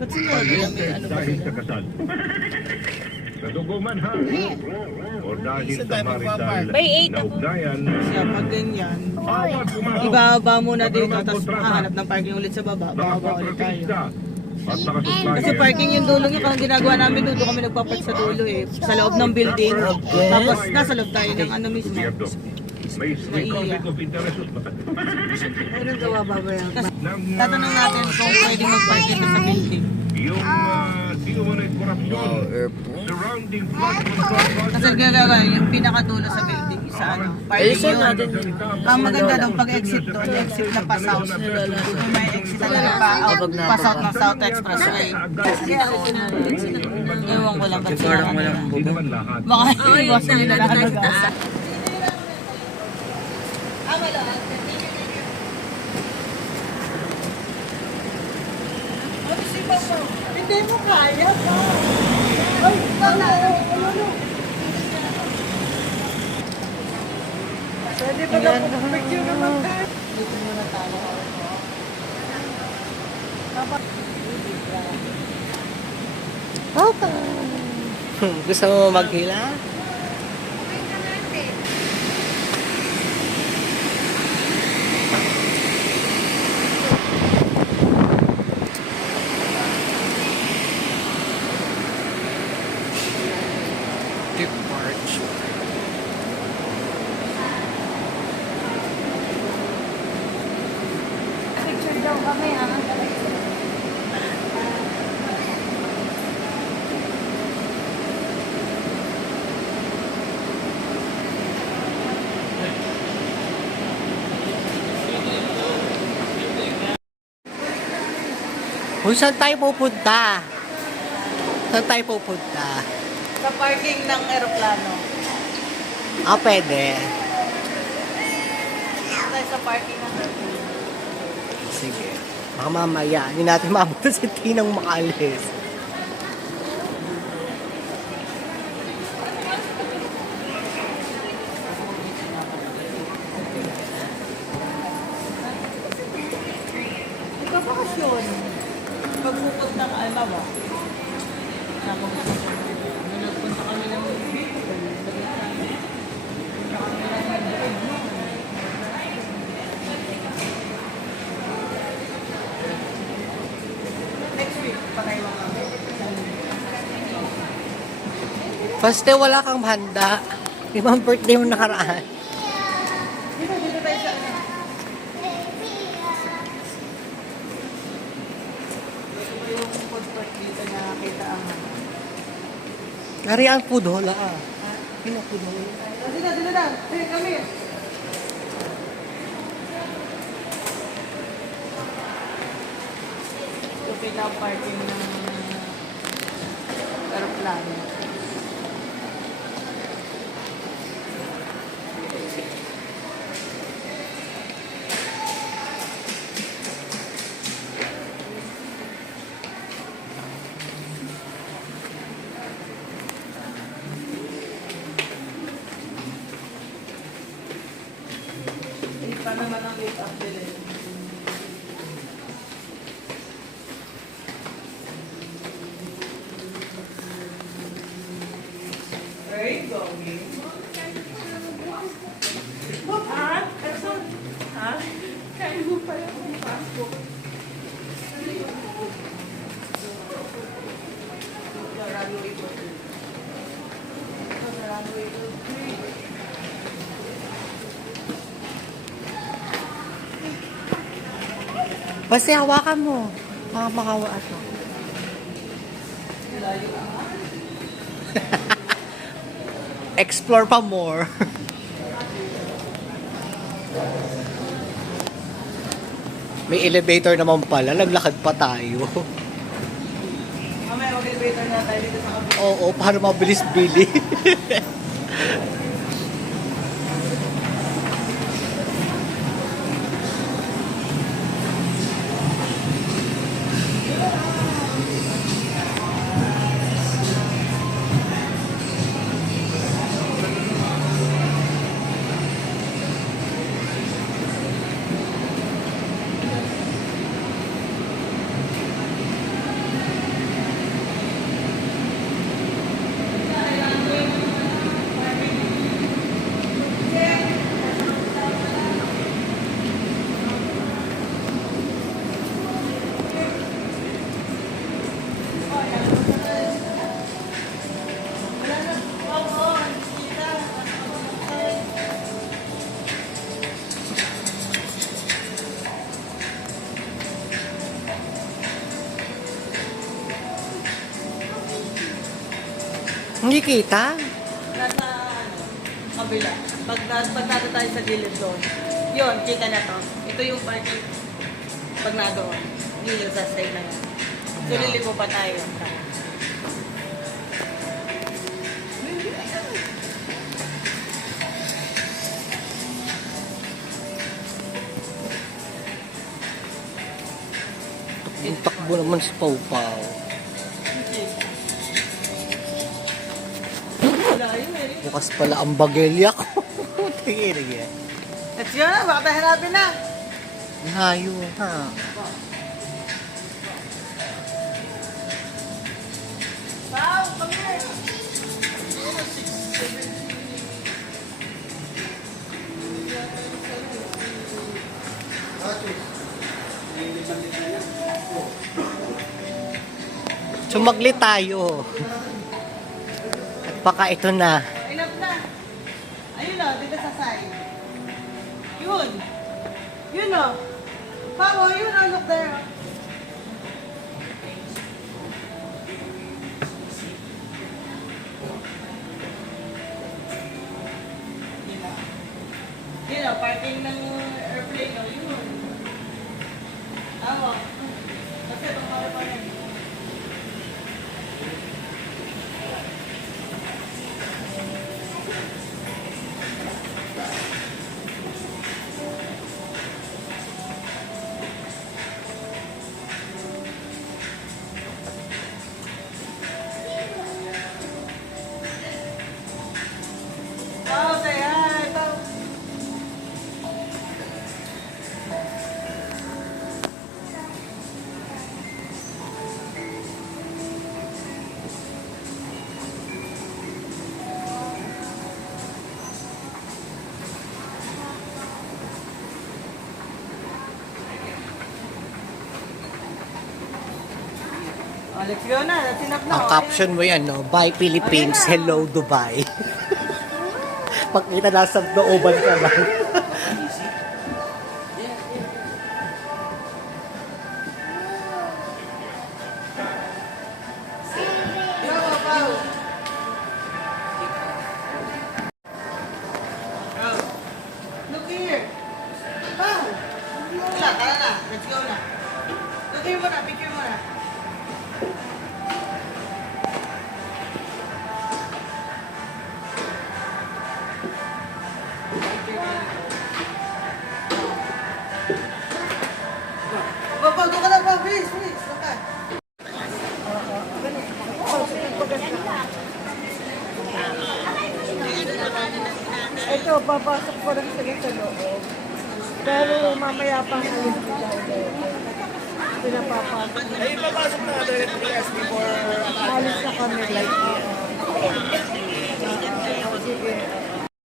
Ba't sila may ano ba dahil sila? sa kasal. Sa dugo man ha, o dahil Saan sa tayo marital magpapark? By 8 na ako. ugnayan, Siya, pag ganyan. bawat pumasok Ibaba muna sa dito, anumang tapos kontrata, hahanap ng parking ulit sa baba. Bababa ulit tayo. nakapagpratista at nakasupply Kasi parking yung dulo niya, kung ginagawa namin doon kami nagpapark sa dulo eh. Sa loob ng building. Tapos nasa loob tayo ng ano mismo. Gobyerno. May conflict of interest ba? Meron ka bababayan. Nang, Tatanong natin kung pwedeng mag-park dito sa building. yung di umano'y korupsyon surrounding flood control Kasi project. gagawa yung pinakadulo sa building, sa ano, parking Ayusin yun. natin. Ang maganda doon, pag exit doon, exit na pa south. Yung may exit talaga pa out, pa south ng South Expressway. Ewan ko lang ba't sila Parang walang Hindi bubo. naman lahat. Baka iwas na nila nakagasa. Hindi mo kaya pa. Ay, ano? Pwede ba na picture naman tayo? Dito muna tayo. Gusto mo maghila? Departure. Picture daw kami ah. Uy, saan tayo pupunta? Saan tayo pupunta? Sa parking ng eroplano. Ah, pwede. Tayo sa parking ng eroplano. Sige. Baka mamaya, hindi natin mabuta si Tinang makaalis. Ito bakasyon. Pag pupunta ka, alam mo, nagpunta kami ng next week, pakaiwan kami. Paste, wala kang handa. Ibang birthday mo nakaraan. Dito tayo sa ano. Ito yung food court dito na nakita ang Kari ang food hall, ah. Pino food hall. Dito na. Hey, kami. Ito kita ang parking ng aeroplano. Pa naman ang wake up din. Where are you going? Ha? Person? Ha? Kain mo pala ang passport. The runway to three. The runway to three. Paste, hawakan mo. Baka makawa ito. Explore pa more. May elevator naman pala. Naglakad pa tayo. Mamaya mag-elevator na tayo dito sa kabila. Oo, para mabilis bili. Hindi kita. Nasa ano, kabila. Pag nado tayo sa gilid doon. Yun, kita na to. Ito yung parking. Pag nado, yun yung sa side na yan. So, liliko pa tayo. Ang takbo naman sa Pau-Pau. Wala yun eh. Bukas pala ang bagelya ko. Tingin. Let's go na, baka hanapin na. Layo ha. Wow, come here. Sumagli tayo. At baka ito na. Enough na. Ayun o, dito sa side. Yun. Yun o. Pao, yun o, look there. Yun o. Yun o, parking ng airplane o, yun. Tama. Kasi itong pa rin. Wow, say hi. Pao. Oh, let's go na. That's enough na. Ang Oh, caption mo yan, no? Bye Philippines, hello Dubai. Pagkita nasa looban ka lang. Go, Pao. Go. Look here. Pao. Wala, tara na. Let's go na. Look here muna. Picture muna. Babago ka na pa, please, please. Lakad. Ito, papasok ko lang sila sa loob. Pero mamaya pa ngayon sila ulit. Pinapapasok. Ay, papasok na natin yes, before Alis na kami like Sige.